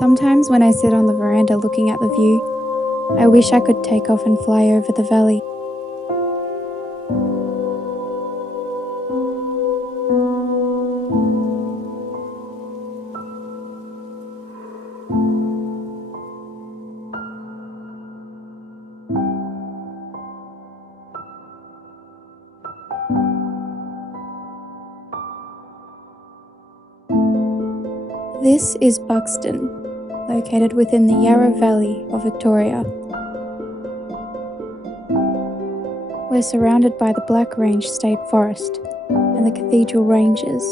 Sometimes when I sit on the veranda looking at the view, I wish I could take off and fly over the valley. This is Buxton, located within the Yarra Valley of Victoria. We're surrounded by the Black Range State Forest and the Cathedral Ranges.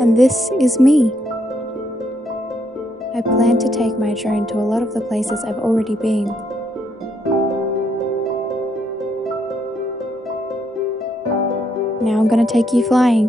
And this is me. I plan to take my drone to a lot of the places I've already been. Now I'm going to take you flying.